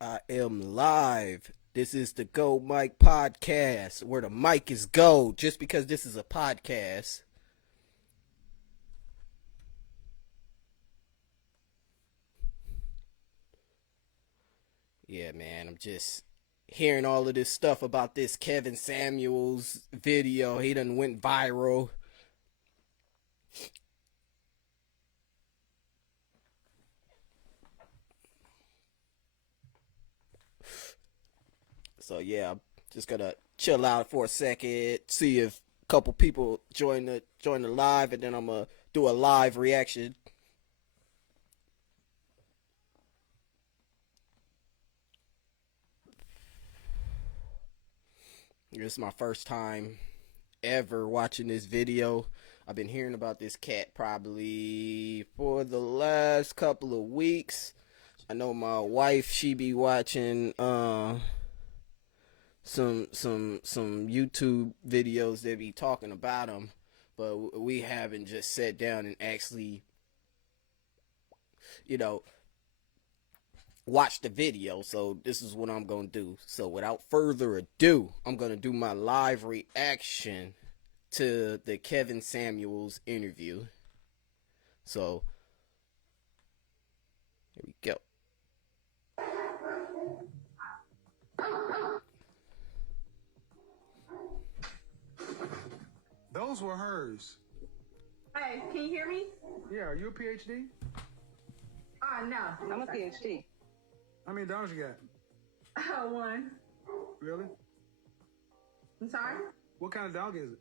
I am live. This is the Go Mike podcast where the mic is gold just because this is a podcast. Yeah, man, I'm just hearing all of this stuff about this Kevin Samuels video. He done went viral. So yeah, I'm just gonna chill out for a second, see if a couple people join the live, and then I'm gonna do a live reaction. This is my first time ever watching this video. I've been hearing about this cat probably for the last couple of weeks. I know my wife, she be watching some YouTube videos that be talking about him, but we haven't just sat down and actually, you know, watch the video. So this is what I'm gonna do. So without further ado, I'm gonna do my live reaction to the Kevin Samuels interview. So here we go. Those were hers. Hey, can you hear me? Yeah, are you a PhD? No. I'm a PhD. How many dollars you got? One. Really? I'm sorry? What kind of dog is it?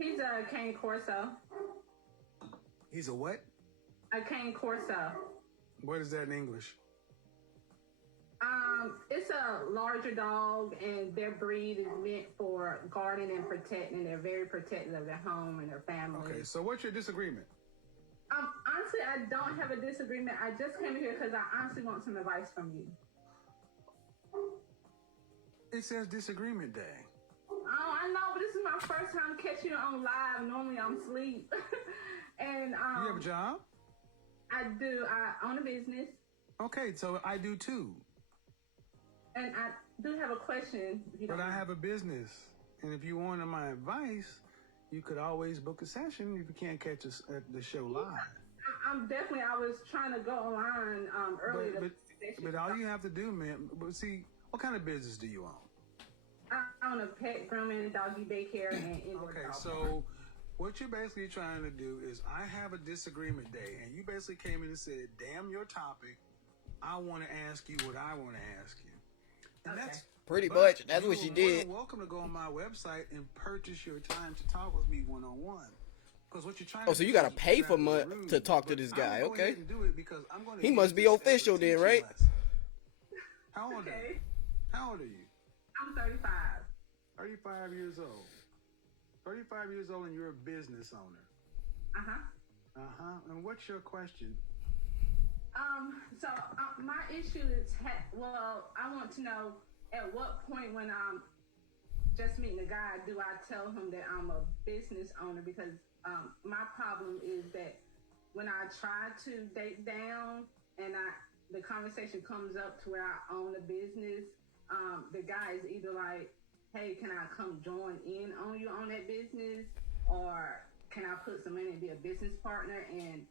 He's a cane corso. He's a what? A cane corso. What is that in English? It's a larger dog, and their breed is meant for guarding and protecting. They're very protective of their home and their family. Okay, so what's your disagreement? Honestly, I don't have a disagreement. I just came here because I honestly want some advice from you. It says disagreement day. Oh, I know, but this is my first time catching you on live. Normally, I'm asleep. And You have a job? I do. I own a business. Okay, so I do too. And I do have a question. If you But don't I mind. have a business. And if you wanted my advice, you could always book a session if you can't catch us at the show live. I'm definitely. I was trying to go online earlier. But all you have to do, man, but see, what kind of business do you own? I own a pet grooming, doggy daycare, and indoor Okay, dog so park. what you're basically trying to do is I have a disagreement day, and you basically came in and said, damn your topic, I want to ask you what I want to ask you. And Okay. that's Pretty but much, that's what you she are more than did. welcome to go on my website and purchase your time to talk with me one-on-one. Because what you're trying Oh, to so do you gotta is pay for rather month rude, to talk to but this I'm guy. gonna go Okay, ahead and do it because I'm going to he use must be this as a official then, teaching right? lesson. How old are you? Okay, How old are you? I'm 35. 35 years old. 35 years old and you're a business owner. And what's your question? So my issue is, I want to know at what point when I'm just meeting a guy, do I tell him that I'm a business owner? Because my problem is that when I try to date down and the conversation comes up to where I own a business, the guy is either like, hey, can I come join in on you on that business? Or can I put some money and be a business partner? And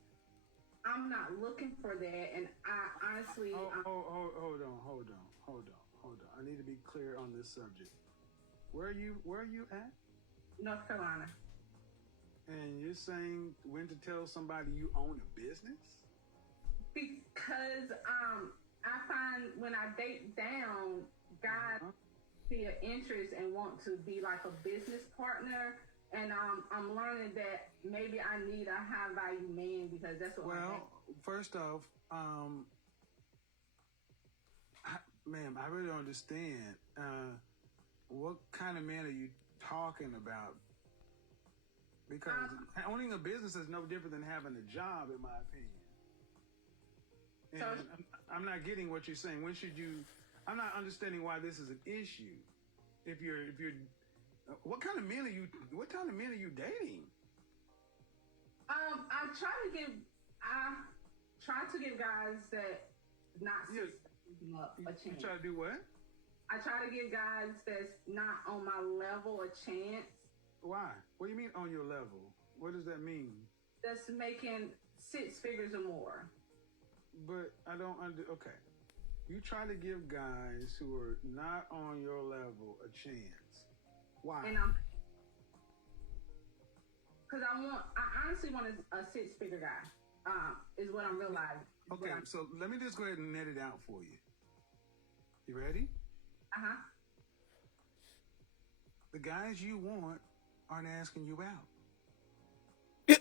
I'm not looking for that. And I honestly, Hold on. I need to be clear on this subject. Where are you at? North Carolina. And you're saying when to tell somebody you own a business? Because I find when I date down, guys see an interest and want to be like a business partner. And I'm learning that maybe I need a high value man because that's what. Well, first off, ma'am, I really don't understand. What kind of man are you talking about? Because owning a business is no different than having a job, in my opinion. And I'm not getting what you're saying. When should you? I'm not understanding why this is an issue. If you're, what kind of men are you? What kind of men are you dating? I try to give guys that not. Yeah, A You chance. try to do what? I try to give guys that's not on my level a chance. Why? What do you mean on your level? What does that mean? That's making 6 figures or more. But I don't okay. You try to give guys who are not on your level a chance. Why? And because I honestly want a 6 figure guy. Is what I'm realizing. Okay, so let me just go ahead and net it out for you. You ready? Uh-huh. The guys you want aren't asking you out.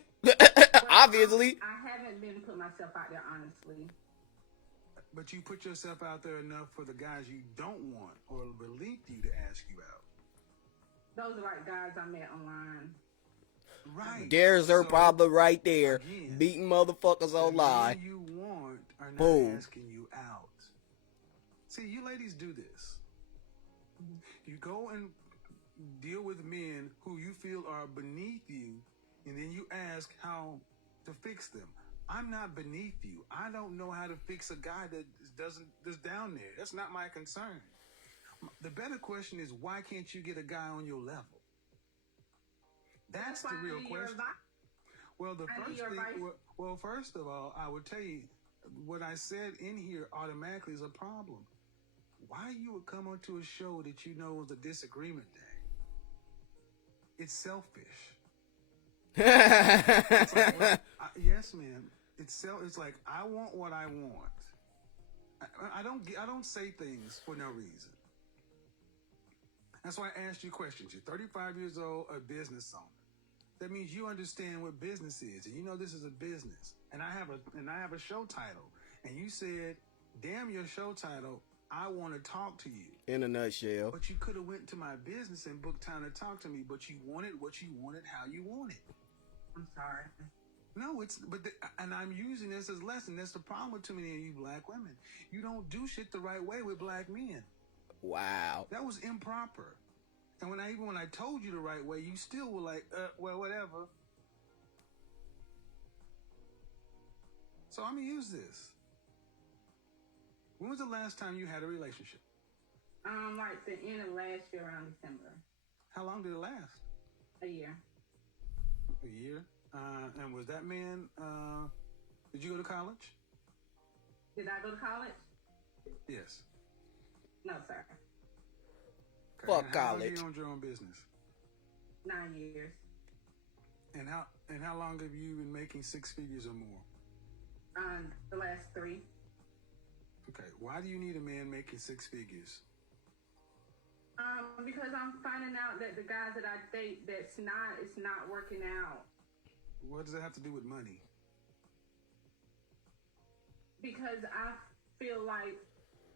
Obviously. I haven't been putting myself out there, honestly. But you put yourself out there enough for the guys you don't want or beneath you to ask you out. Those are like guys I met online. Right. There's her problem right there. Again, Beating motherfuckers the online. men you want are not Boom. asking you out. See, you ladies do this. You go and deal with men who you feel are beneath you, and then you ask how to fix them. I'm not beneath you. I don't know how to fix a guy that's down there. That's not my concern. The better question is, why can't you get a guy on your level? That's the real question. Well, the first thing, well, first of all, I would tell you what I said in here automatically is a problem. Why you would come onto a show that you know is a disagreement day? It's selfish. It's like, well, yes, ma'am. It's like I want what I want. I don't say things for no reason. That's why I asked you questions. You're 35 years old, a business owner. That means you understand what business is, and you know this is a business. And I have a show title, and you said, "Damn your show title, I want to talk to you." In a nutshell. But you could have went to my business and booked time to talk to me, but you wanted what you wanted, how you wanted. I'm sorry. No, and I'm using this as a lesson. That's the problem with too many of you black women. You don't do shit the right way with black men. Wow. That was improper. And when I told you the right way, you still were like, well, whatever. So I'm gonna use this. When was the last time you had a relationship? Like the end of last year around December. How long did it last? A year. A year? And was that man, did you go to college? Did I go to college? Yes. No, sir. Okay. Fuck and college. How long have you owned your own business? 9 years. And how long have you been making 6 figures or more? The last 3. Okay. Why do you need a man making 6 figures? Because I'm finding out that the guys that I date, it's not working out. What does that have to do with money? Because I feel like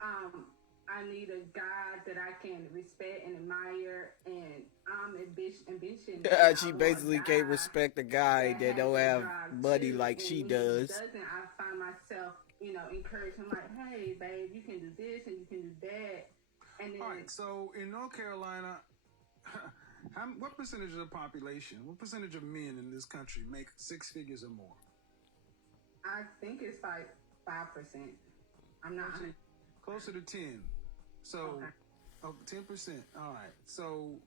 I need a guy that I can respect and admire, and I'm ambition. She basically can't respect a guy that don't have money like she does. Doesn't, I find myself, encouraging him like, hey, babe, you can do this and you can do that. And then, all right, so in North Carolina, what percentage of the population, what percentage of men in this country make 6 figures or more? I think it's like 5%. I'm not closer to 10. So, okay. 10%. All right. So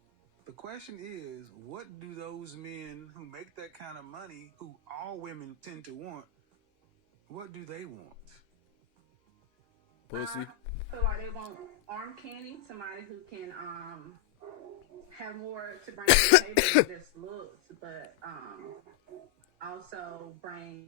the question is, what do those men who make that kind of money, who all women tend to want, what do they want? Pussy. I feel like they want arm candy, somebody who can have more to bring to the table than just looks, but also bring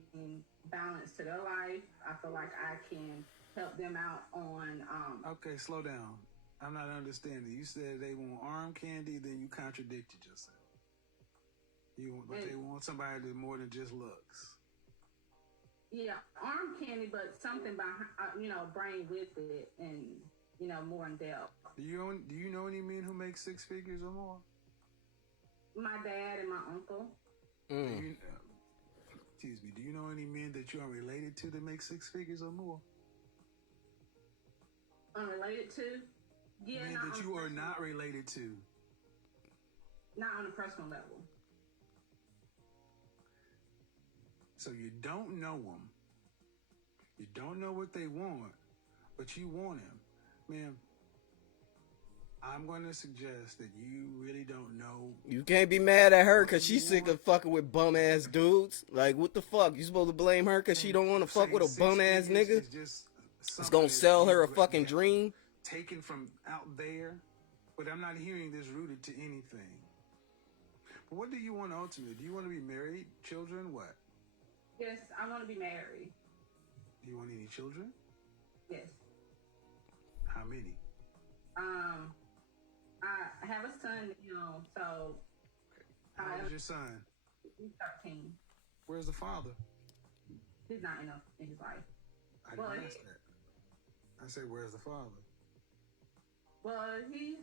balance to their life. I feel like I can help them out on. Okay, slow down. I'm not understanding. You said they want arm candy, then you contradicted yourself. They want somebody that's more than just looks. Yeah, arm candy, but something behind, bring with it, and more in depth. Do you know any men who make 6 figures or more? My dad and my uncle. Excuse me. Do you know any men that you are related to that make 6 figures or more? Unrelated to? Yeah, men that you are not related to. Not on a personal level. So you don't know them. You don't know what they want, but you want him, ma'am. I'm going to suggest that you really don't know. You can't be mad at her What because you she's sick want? of fucking with bum ass dudes. Like, what the fuck? You supposed to blame her because she And don't want to fuck saying with a six bum ass figures nigga? is just It's something gonna that sell her a fucking that dream? taken from out there, but I'm not hearing this rooted to anything. But what do you want ultimately? Do you want to be married, children, what? Yes, I want to be married. Do you want any children? Yes. How many? I have a son, so How old is your son? he's 13. Where's the father? He's not enough in his life. I didn't ask that. I said, where's the father? Well, he's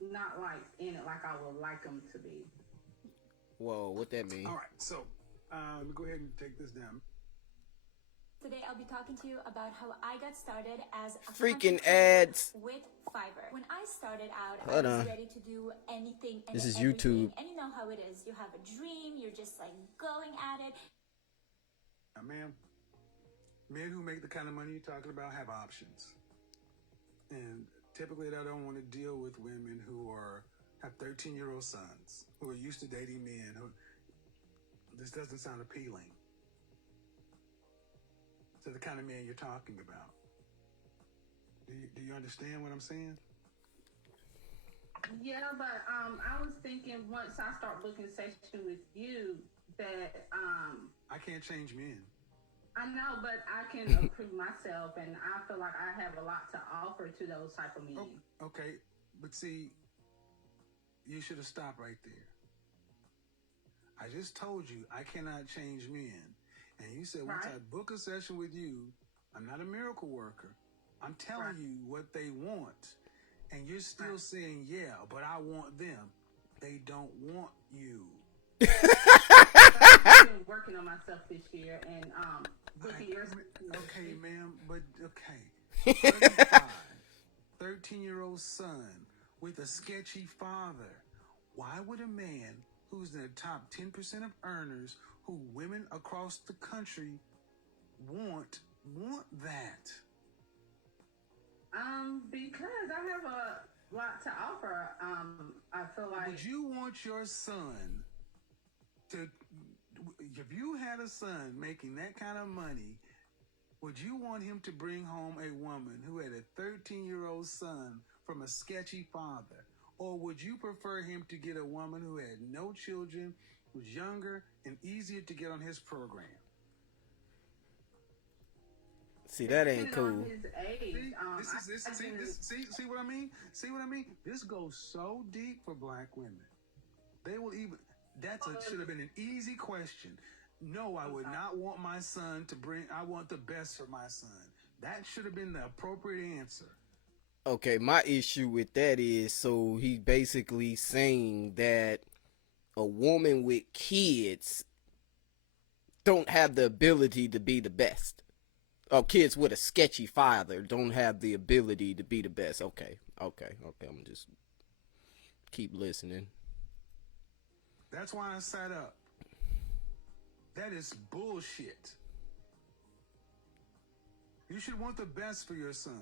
not like in it like I would like him to be. Whoa, what that mean? All right, so let me go ahead and take this down. Today I'll be talking to you about how I got started as a Freaking content creator ads. with Fiverr. When I started out, Hold I was on. ready to do anything and This is everything. YouTube. And you know how it is. You have a dream, you're just like going at it. Now, ma'am, men who make the kind of money you're talking about have options. And typically they don't want to deal with women who have 13-year-old sons, who are used to dating men. This doesn't sound appealing to the kind of man you're talking about. Do you understand what I'm saying? Yeah, but I was thinking once I start booking session with you that I can't change men. I know, but I can improve myself, and I feel like I have a lot to offer to those type of men. Oh, okay, but see, you should have stopped right there. I just told you I cannot change men. And you said once Right. I book a session with you, I'm not a miracle worker. I'm telling Right. you what they want. And you're still Right. saying, yeah, but I want them. They don't want you. I've been working on myself this year and booking your Okay, ma'am, but okay. 35, 13-year-old son with a sketchy father. Why would a man who's in the top 10% of earners who women across the country want that? Because I have a lot to offer. I feel like Would you want your son to, if you had a son making that kind of money, would you want him to bring home a woman who had a 13-year-old son from a sketchy father? Or would you prefer him to get a woman who had no children, was younger, and easier to get on his program? See, that ain't depending on cool. his age. See what I mean? See what I mean? This goes so deep for black women. They will even. Should have been an easy question. No, I would not want my son to bring. I want the best for my son. That should have been the appropriate answer. Okay, my issue with that is, so he's basically saying that a woman with kids don't have the ability to be the best. Or kids with a sketchy father don't have the ability to be the best. Okay. I'm gonna just keep listening. That's why I sat up. That is bullshit. You should want the best for your son.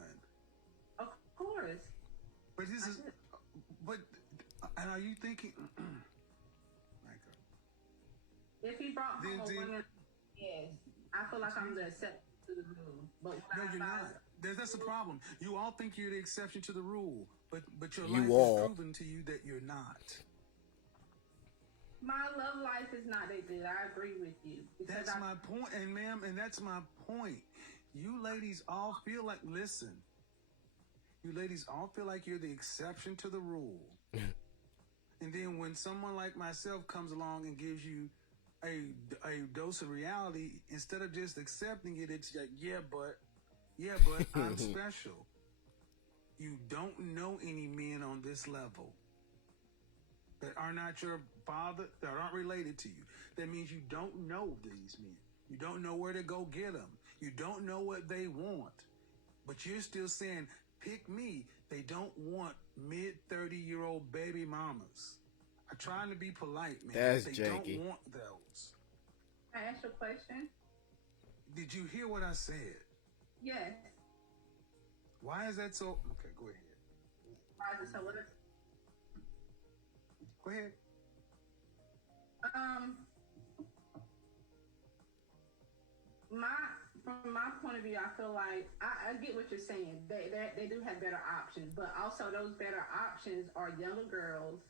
Of course. But and are you thinking, Michael? If he brought home a Then- woman, yes, I feel like I'm the exception to the rule. But No, what you're I not. That's the problem. You all think you're the exception to the rule, but your You life all. has proven to you that you're not. my love life is not that good. I agree with you. Because That's my point, and ma'am, and that's my point. You ladies all feel like, listen, you ladies all feel like you're the exception to the rule. And then when someone like myself comes along and gives you a dose of reality, instead of just accepting it, it's like, yeah, but I'm special. You don't know any men on this level that are not your father, that aren't related to you. That means you don't know these men. You don't know where to go get them. You don't know what they want. But you're still saying, pick me. They don't want mid-30-year-old baby mamas. I'm trying to be polite, man. That's they janky. don't want those. I asked you a question. Did you hear what I said? Yes. Why is that so? Okay, go ahead. Why is it so? What is, Go ahead. um, my from my point of view, I feel like I get what you're saying. They do have better options, but also those better options are younger girls.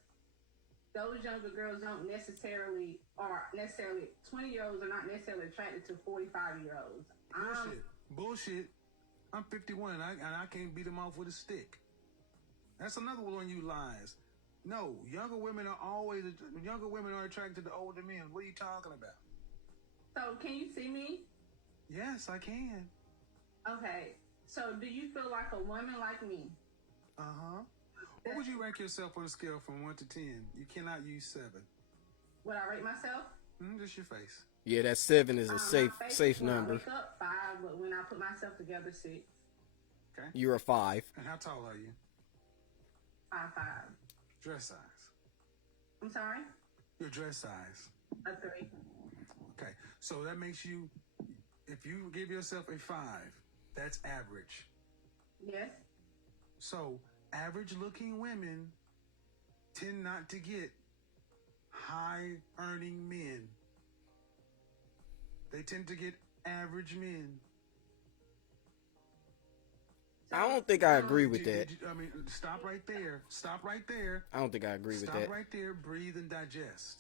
Those younger girls don't necessarily are necessarily 20-year-olds are not necessarily attracted to 45-year-olds. Bullshit. Bullshit. I'm 51 and I can't beat them off with a stick. That's another one of you lies. No, younger women are attracted to older men. What are you talking about? So can you see me? Yes, I can. Okay. So do you feel like a woman like me? Uh-huh. What would you rank yourself on a scale from 1 to 10? You cannot use 7. Would I rate myself? Just your face. Yeah, that 7 is a My face safe is when I number. wake up 5, but when I put myself together 6. Okay. You're a 5. And how tall are you? 5'5". Dress size. I'm sorry? Your dress size. A 3. Okay. So that makes you, if you give yourself a 5, that's average. Yes. So average looking women tend not to get high earning men. They tend to get average men. I don't think I agree with that. Stop right there. Stop right there. I don't think I agree with Stop that. right there. Breathe and digest.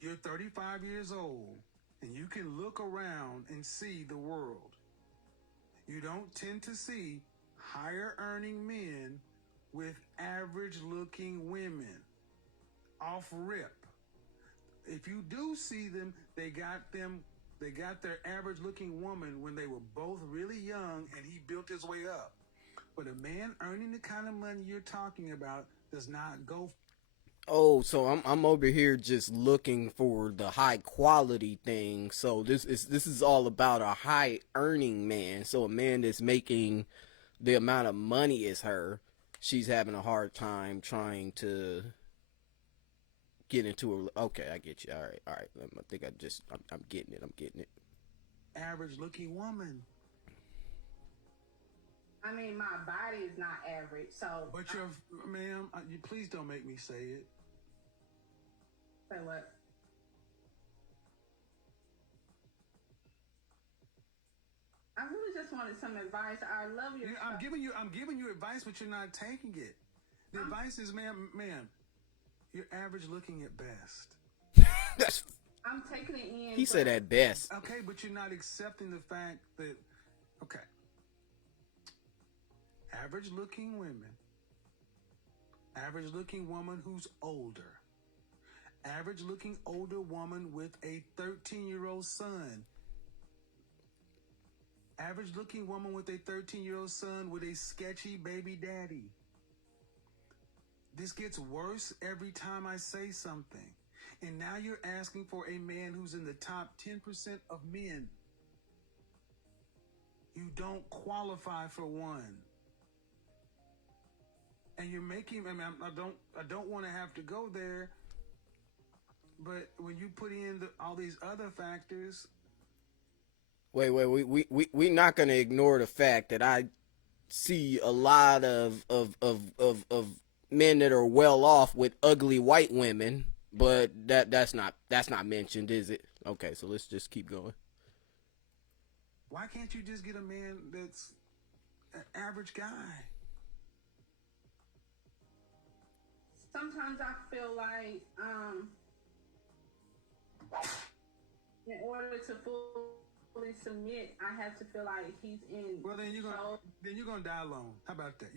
You're 35 years old, and you can look around and see the world. You don't tend to see higher earning men with average looking women. Off rip. If you do see them, they got their average looking woman when they were both really young and he built his way up. But a man earning the kind of money you're talking about does not go. Oh, so I'm over here just looking for the high quality thing. So this is all about a high earning man. So a man that's making the amount of money as her, she's having a hard time trying to get into a. Okay, I get you. All right. I think I'm getting it. I'm getting it. Average looking woman. I mean, my body is not average, so. But ma'am, you please don't make me say it. Say what? I really just wanted some advice. I love your. I'm giving you advice, but you're not taking it. The advice is, ma'am, you're average looking at best. That's. I'm taking it in. He said at best. Okay, but you're not accepting the fact that. Okay. Average looking women. Average looking woman who's older. Average looking older woman with a 13-year-old son. Average looking woman with a 13-year-old son with a sketchy baby daddy. This gets worse every time I say something. And now you're asking for a man who's in the top 10% of men. You don't qualify for one. And you're making, I don't want to have to go there, but when you put in all these other factors. Wait, we not gonna ignore the fact that I see a lot of men that are well off with ugly white women, but that's not mentioned, is it? Okay, so let's just keep going. Why can't you just get a man that's an average guy? Sometimes I feel like in order to fully submit, I have to feel like he's in. Well, then you're gonna die alone. How about that?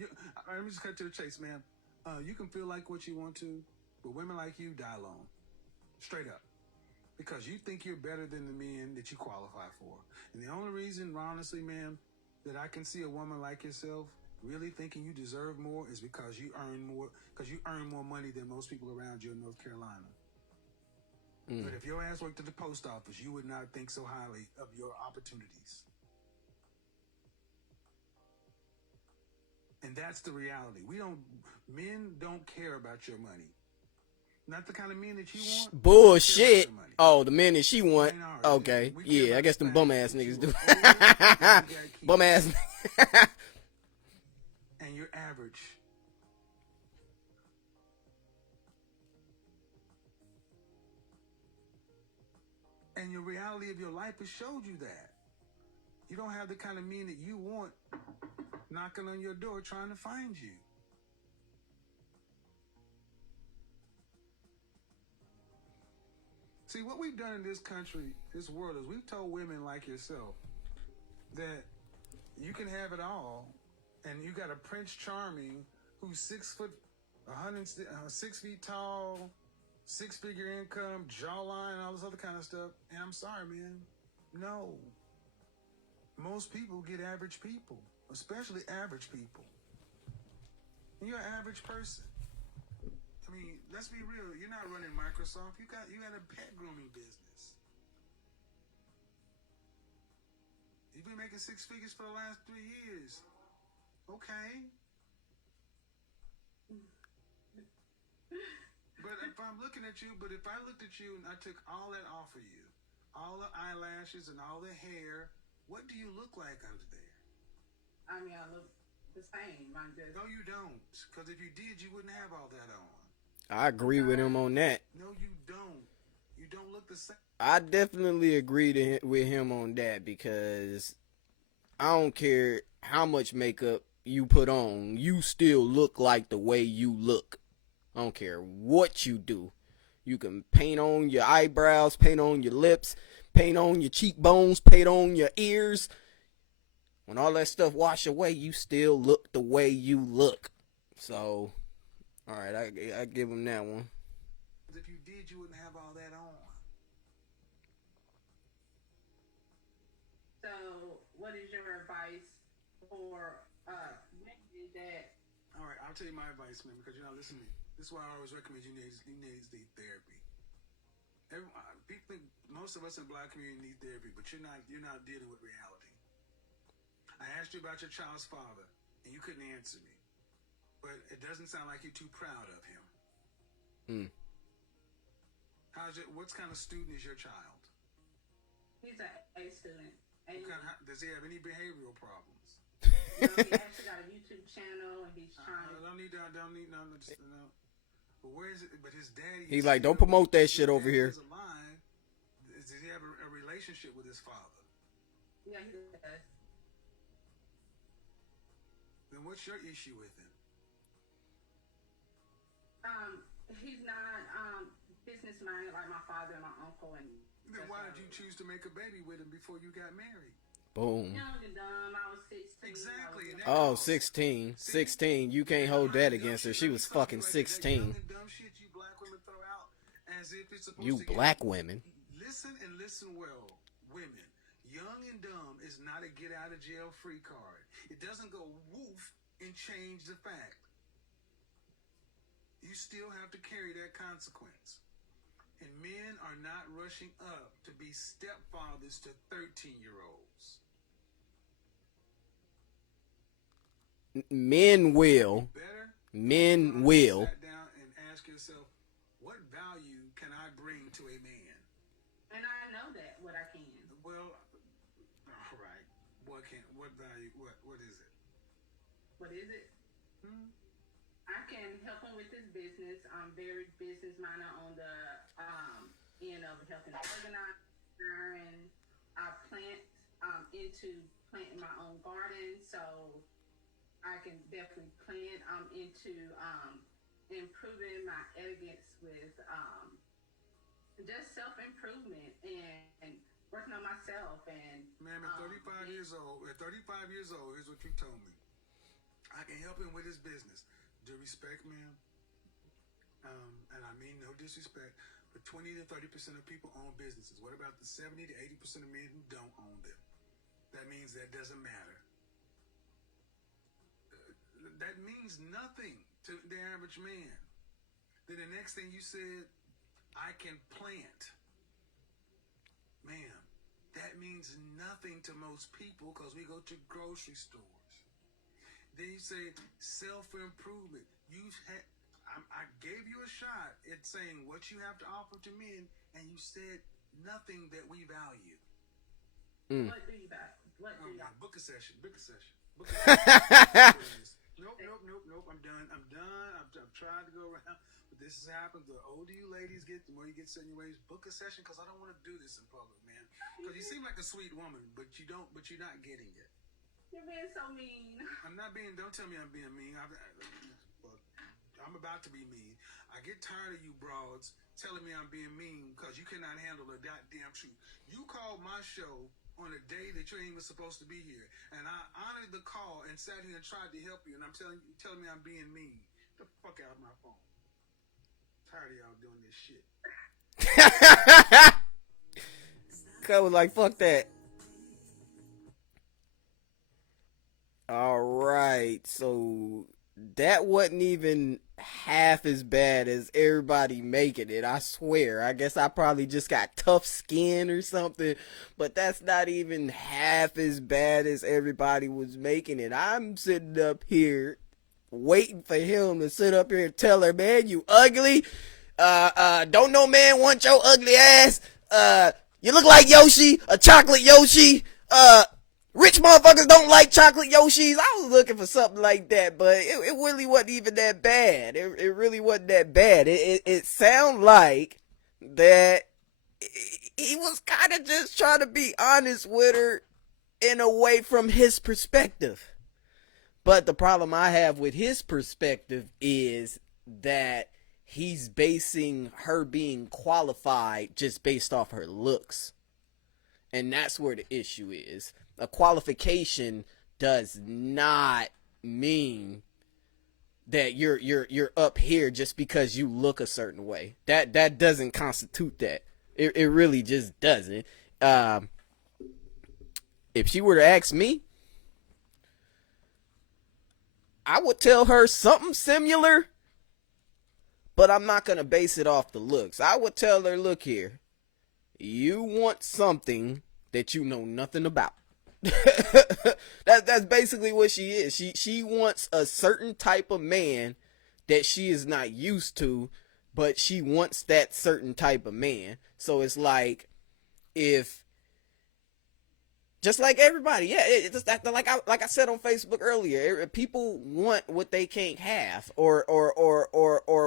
Let me just cut to the chase, man. You can feel like what you want to, but women like you die alone, straight up, because you think you're better than the men that you qualify for. And the only reason, honestly, man, that I can see a woman like yourself really thinking you deserve more is because you earn more money than most people around you in North Carolina. But if your ass worked at the post office, you would not think so highly of your opportunities. And that's the reality. Men don't care about your money. Not the kind of men that you want. Bullshit. Oh, the men that she want. Ain't ours. Okay. We care Yeah, I about guess the them bum fact ass that niggas you do. are older and you got kids. Bum ass. And you're average. And your reality of your life has showed you that. You don't have the kind of men that you want knocking on your door trying to find you. See, what we've done in this country, this world, is we've told women like yourself that you can have it all, and you got a Prince Charming who's 6 foot, 6 feet tall, 6-figure income, jawline, all this other kind of stuff. And I'm sorry, man. No. Most people get average people, especially average people. And you're an average person. I mean, let's be real. You're not running Microsoft. You got a pet grooming business. You've been making 6 figures for the last 3 years. Okay. But if I'm looking at you, if I looked at you and I took all that off of you, all the eyelashes and all the hair, what do you look like under there? I mean, I look the same. No, you don't. Because if you did, you wouldn't have all that on. I agree with him on that. No, you don't. You don't look the same. I definitely agree with him on that, because I don't care how much makeup you put on, you still look like the way you look. I don't care what you do. You can paint on your eyebrows, paint on your lips, paint on your cheekbones, paint on your ears. When all that stuff wash away, you still look the way you look. So, alright, I give him that one. If you did, you wouldn't have all that on. So, what is your advice for women that... All right, I'll tell you my advice, man, because you're not listening to me. This is why I always recommend you need therapy. People think most of us in the black community need therapy, but you're not dealing with reality. I asked you about your child's father, and you couldn't answer me. But it doesn't sound like you're too proud of him. What kind of student is your child? He's an A student. Does he have any behavioral problems? He actually got a YouTube channel, and he's trying to... I don't need no. But where is it? But his daddy... He's like, don't promote that shit over here. Alive. Does he have a relationship with his father? Yeah, he does. Then what's your issue with him? He's not business minded like my father and my uncle. And then why did you choose to make a baby with him before you got married? Boom. Young and dumb. I was 16. Exactly. Oh, 16. 16. You can't hold that against her. She was fucking 16. You black women. Listen and listen well, women. Young and dumb is not a get out of jail free card. It doesn't go woof and change the fact. You still have to carry that consequence. And men are not rushing up to be stepfathers to 13-year-olds. Men will. Men will. Sit down and ask yourself, what value can I bring to a man? And I know that, what I can. Well, all right. What value? What is it? What is it? I can help him with his business. I'm very business minded on the end of helping organize, and I plant into planting my own garden, so I can definitely plant into improving my elegance with just self-improvement and working on myself. And ma'am, at 35 years old, here's what you told me. I can help him with his business. Due respect, ma'am, and I mean no disrespect, but 20 to 30% of people own businesses. What about the 70 to 80% of men who don't own them? That means that doesn't matter. That means nothing to the average man. Then the next thing you said, I can plant. Ma'am, that means nothing to most people because we go to grocery stores. Then you say self-improvement. I gave you a shot at saying what you have to offer to men, and you said nothing that we value. What do you value? What do you? Book a session. Book a session. Book a session. Nope. I'm done. I've tried to go around, but this has happened. The older you ladies get, the more you get set in your ways. Book a session, because I don't want to do this in public, man. Because you seem like a sweet woman, but you don't. But you're not getting it. You're being so mean. I'm not being. Don't tell me I'm being mean. Look, I'm about to be mean. I get tired of you broads telling me I'm being mean because you cannot handle the goddamn truth. You called my show on a day that you ain't even supposed to be here, and I honored the call and sat here and tried to help you, and I'm telling me I'm being mean. Get the fuck out of my phone. I'm tired of y'all doing this shit. Cuz was like, fuck that. Alright, so that wasn't even half as bad as everybody making it. I swear. I guess I probably just got tough skin or something, but that's not even half as bad as everybody was making it. I'm sitting up here waiting for him to sit up here and tell her, man, you ugly. Don't no man want your ugly ass. You look like Yoshi, a chocolate Yoshi. Rich motherfuckers don't like chocolate Yoshis. I was looking for something like that, but it really wasn't even that bad. It really wasn't that bad. It sounded like that he was kind of just trying to be honest with her in a way from his perspective. But the problem I have with his perspective is that he's basing her being qualified just based off her looks. And that's where the issue is. A qualification does not mean that you're up here just because you look a certain way. That doesn't constitute that. It really just doesn't. If she were to ask me, I would tell her something similar, but I'm not going to base it off the looks. I would tell her, look here, you want something that you know nothing about. That's basically what she is. She wants a certain type of man that she is not used to, but she wants that certain type of man. So it's like, if just like everybody, yeah, it's just that, like I said on Facebook earlier, people want what they can't have, or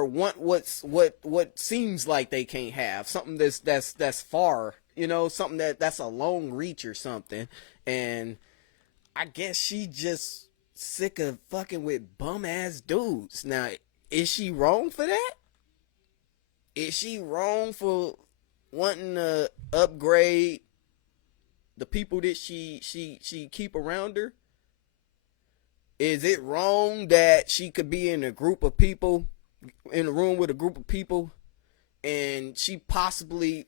want what seems like they can't have, something that's far, something that's a long reach or something. And I guess she just sick of fucking with bum ass dudes. Now, is she wrong for that? Is she wrong for wanting to upgrade the people that she keep around her? Is it wrong that she could be in a group of people, in a room with a group of people, and she possibly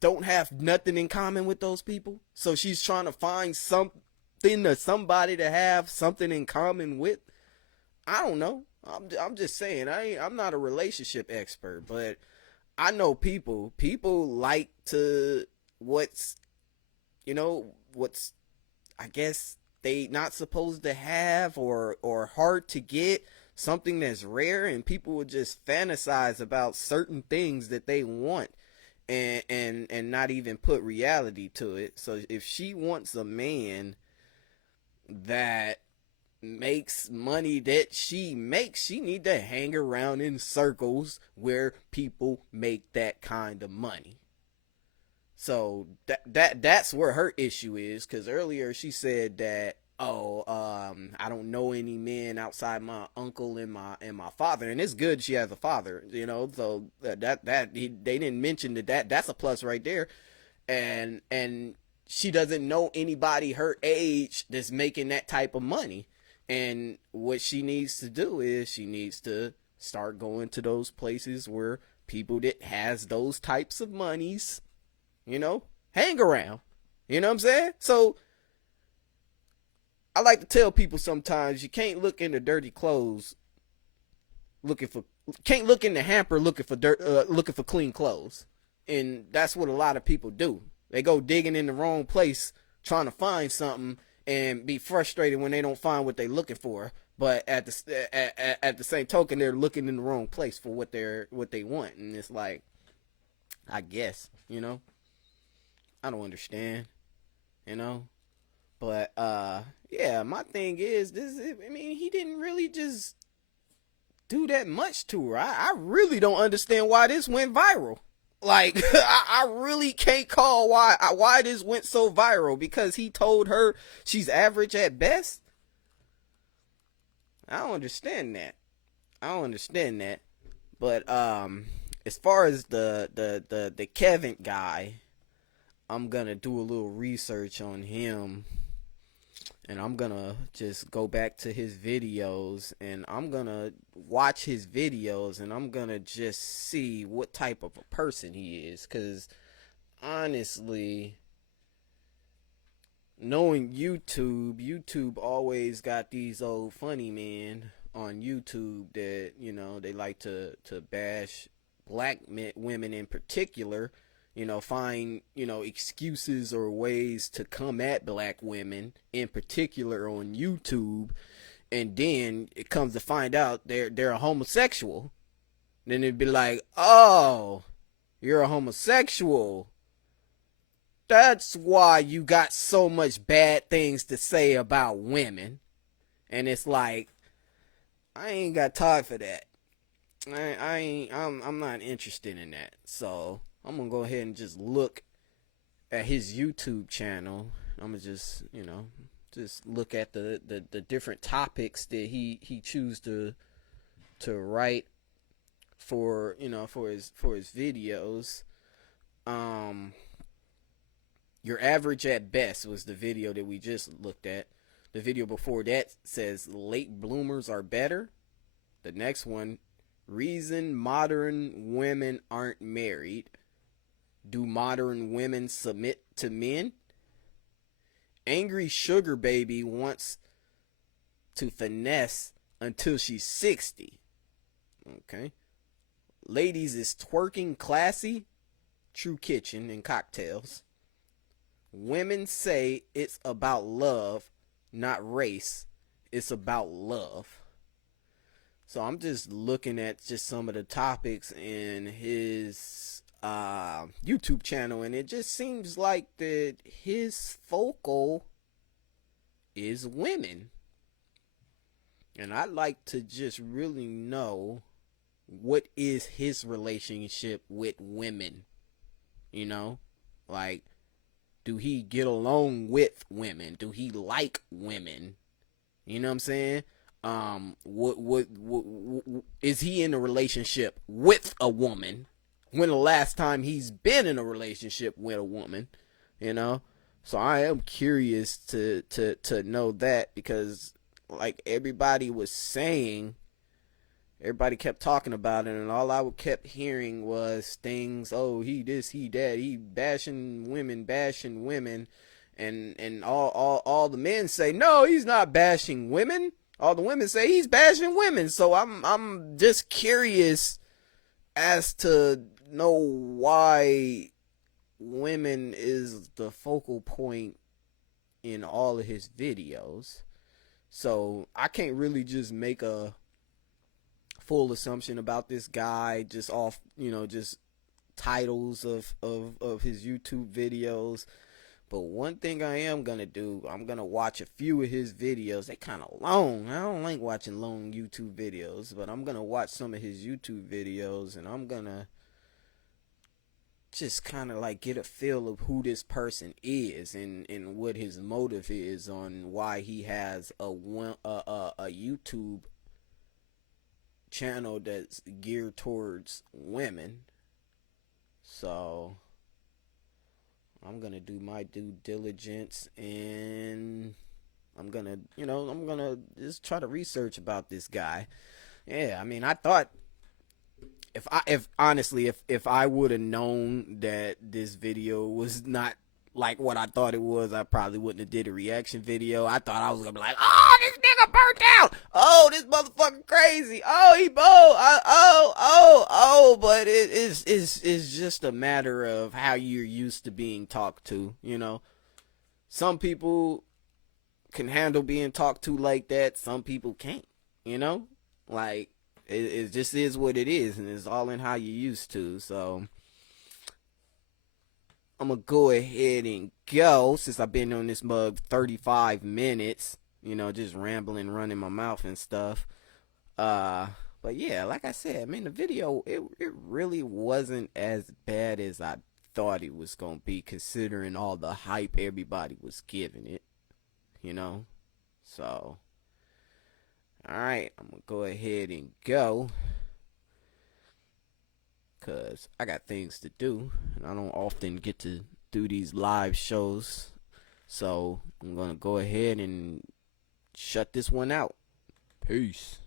don't have nothing in common with those people? So she's trying to find something or somebody to have something in common with? I don't know. I'm just saying. I'm not a relationship expert, but I know people like to what's I guess they not supposed to have, or hard to get, something that's rare, and people would just fantasize about certain things that they want, and not even put reality to it. So if she wants a man that makes money that she makes, she need to hang around in circles where people make that kind of money. So that's where her issue is, because earlier she said that, I don't know any men outside my uncle and my father, and it's good she has a father, so they didn't mention that's a plus right there. And she doesn't know anybody her age that's making that type of money. And what she needs to do is she needs to start going to those places where people that has those types of monies, hang around. You know what I'm saying? So I like to tell people sometimes, you can't look in the dirty clothes can't look in the hamper looking for clean clothes. And that's what a lot of people do. They go digging in the wrong place trying to find something and be frustrated when they don't find what they're looking for. but at the same token, they're looking in the wrong place for what they want, and it's like, I guess, I don't understand, you know. But yeah, my thing is this. I mean, he didn't really just do that much to her. I really don't understand why this went viral. Like, I really can't call why this went so viral, because he told her she's average at best. I don't understand that. But as far as the Kevin guy, I'm gonna do a little research on him, and I'm gonna just go back to his videos, and I'm gonna watch his videos, and I'm gonna just see what type of a person he is. Because honestly, knowing YouTube always got these old funny men on YouTube that, they like to bash black women in particular, find, excuses or ways to come at black women in particular on YouTube, and then it comes to find out they're a homosexual. Then it'd be like, oh, you're a homosexual. That's why you got so much bad things to say about women. And it's like, I ain't got time for that. I'm not interested in that. So I'm gonna go ahead and just look at his YouTube channel. I'm gonna just, just look at the different topics that he choose to write for, for his videos. Your average at best was the video that we just looked at. The video before that says late bloomers are better. The next one, reason modern women aren't married. Do modern women submit to men? Angry sugar baby wants to finesse until she's 60. Okay. Ladies, is twerking classy? True kitchen and cocktails. Women say it's about love, not race. It's about love. So I'm just looking at just some of the topics in his YouTube channel, and it just seems like that his focal is women. And I'd like to just really know, what is his relationship with women? Like, do he get along with women? Do he like women? You know what I'm saying? What is he in a relationship with a woman? When the last time he's been in a relationship with a woman? So I am curious to know that, because like everybody was saying, everybody kept talking about it, and all I kept hearing was things, oh, he this, he that, he bashing women, and all the men say, no, he's not bashing women. All the women say he's bashing women. So I'm just curious as to know why women is the focal point in all of his videos. So I can't really just make a full assumption about this guy just off, just titles of his YouTube videos. But one thing I am gonna do, I'm gonna watch a few of his videos. They kind of long. I don't like watching long YouTube videos, but I'm gonna watch some of his YouTube videos, and I'm gonna just kind of like get a feel of who this person is, and what his motive is on why he has a YouTube channel that's geared towards women. So I'm gonna do my due diligence, and I'm gonna just try to research about this guy. Yeah, I mean, I thought, if I would have known that this video was not like what I thought it was, I probably wouldn't have did a reaction video. I thought I was gonna be like, oh, this nigga burnt out. Oh, this motherfucker crazy. Oh, he bold. But it's just a matter of how you're used to being talked to. Some people can handle being talked to like that. Some people can't. You know, like it just is what it is, and it's all in how you used to. So I'm gonna go ahead and go since I've been on this mug 35 minutes. You know, just rambling, running my mouth and stuff. Uh, but yeah, like I said, I mean, the video it really wasn't as bad as I thought it was gonna be, considering all the hype everybody was giving it. You know, so all right, I'm gonna go ahead and go. Cause I got things to do, and I don't often get to do these live shows. So I'm gonna go ahead and shut this one out. Peace.